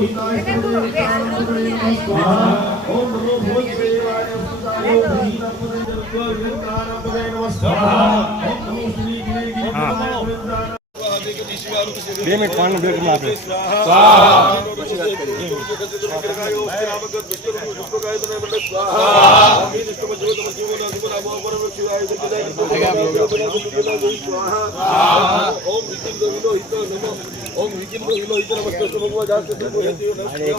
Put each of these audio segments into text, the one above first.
ओम नमो ऋषभ्यो ऋषभ्यां गौरांपदे नमः स्वाहा ओम नमः चक्रिजराज भीमदे भीमापदे नमः स्वाहा ओम नमो लिंगेशाय विदिने विष्टारापदे नमः स्वाहा ओम બે મિનિટ પાણી બે મિનિટ આપે એક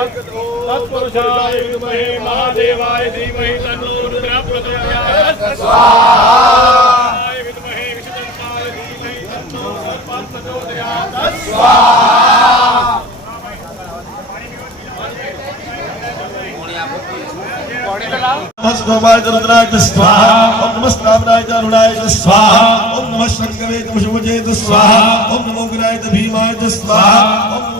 તત્પુરુષાય વિદ્મહે મહાદેવાય ધીમહિ તન્નો રુદ્ર પ્રચોદયાત સ્વાહા વિદ્મહે વિષ્ણુપાય ધીમહિ તન્નો રુદ્ર પ્રચોદયાત સ્વાહા ભગવાન રુદ્રાય સ્વાહા ઓમ નમઃ સ્વામિનારાયણ અરુણાય સ્વાહા ઓમ સ્વાહા ઓમ નમો ગ્રાય ભીમાય સ્વાહા ઓમ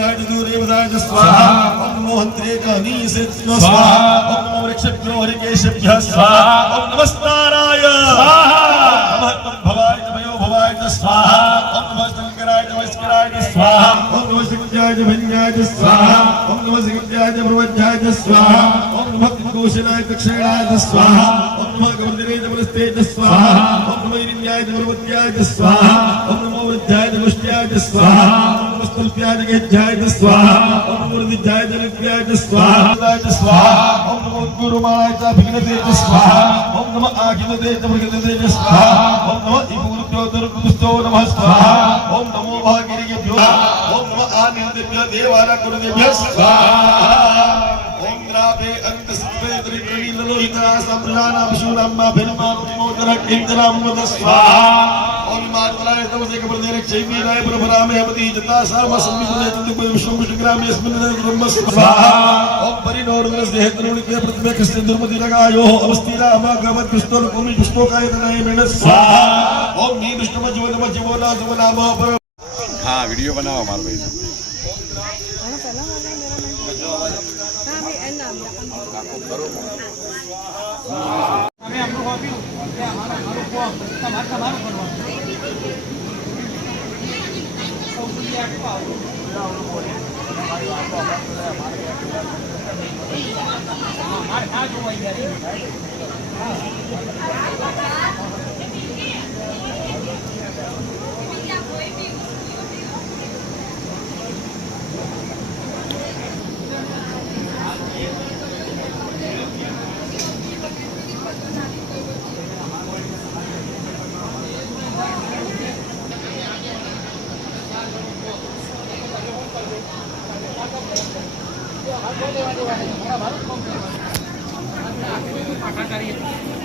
બધાય જજુરે બધાય સ્વાહા ઓમ નમો હંત્રે કહની સિદ્ધ સ્વાહા ઓમ નમો વૃક્ષભ્યો હરિકેશભ્ય સ્વાહા ઓમ નમસ્તારાય સ્વાહા મહત્તમ ભવાય ભયો ભવાય સ્વાહા ઓમ નમસ્તંકરાય નમસ્કરાય સ્વાહા ઓમ નમસ્તંકરાય ભંજાય સ્વાહા ઓમ નમસ્તંકરાય ભ્રવજાય સ્વાહા ઓમ નમઃ કૌશલાય દક્ષિણાય સ્વાહા ઓમ નમઃ ગવર્ધને જમનસ્તે સ્વાહા ઓમ નમઃ ઇરિન્યાય જમનવત્યાય સ્વાહા ઓમ નમો વૃદ્ધાય નમસ્ત્યાય સ્વાહા ओम नमः स्तुत्याय गेज्याय स्वाहा ओम नमो वृद्धाय जनक्याय स्वाहा स्वाहा ओम नमो गुरुमाय च भिग्नते स्वाहा ओम नमः आखिलते च मृगते स्वाहा ओम नमः इपूर्भ्यो दुर्गुस्तो नमः स्वाहा ओम नमो भागिरिभ्यो ओम नमः आनन्देभ्यो देवाना गुरुदेभ्यो स्वाहा ओम द्रावे अंत सत्वे द्रिवी लोहिता सम्राना विशुराम्मा भिन्मा मोदर किंदराम मद स्वाहा હા વીડિયો બનાવો મારો ભાઈ અમે આપણું આપ્યું તમારે તમારું કરવાનું Kami, ano, પાકા કરીએ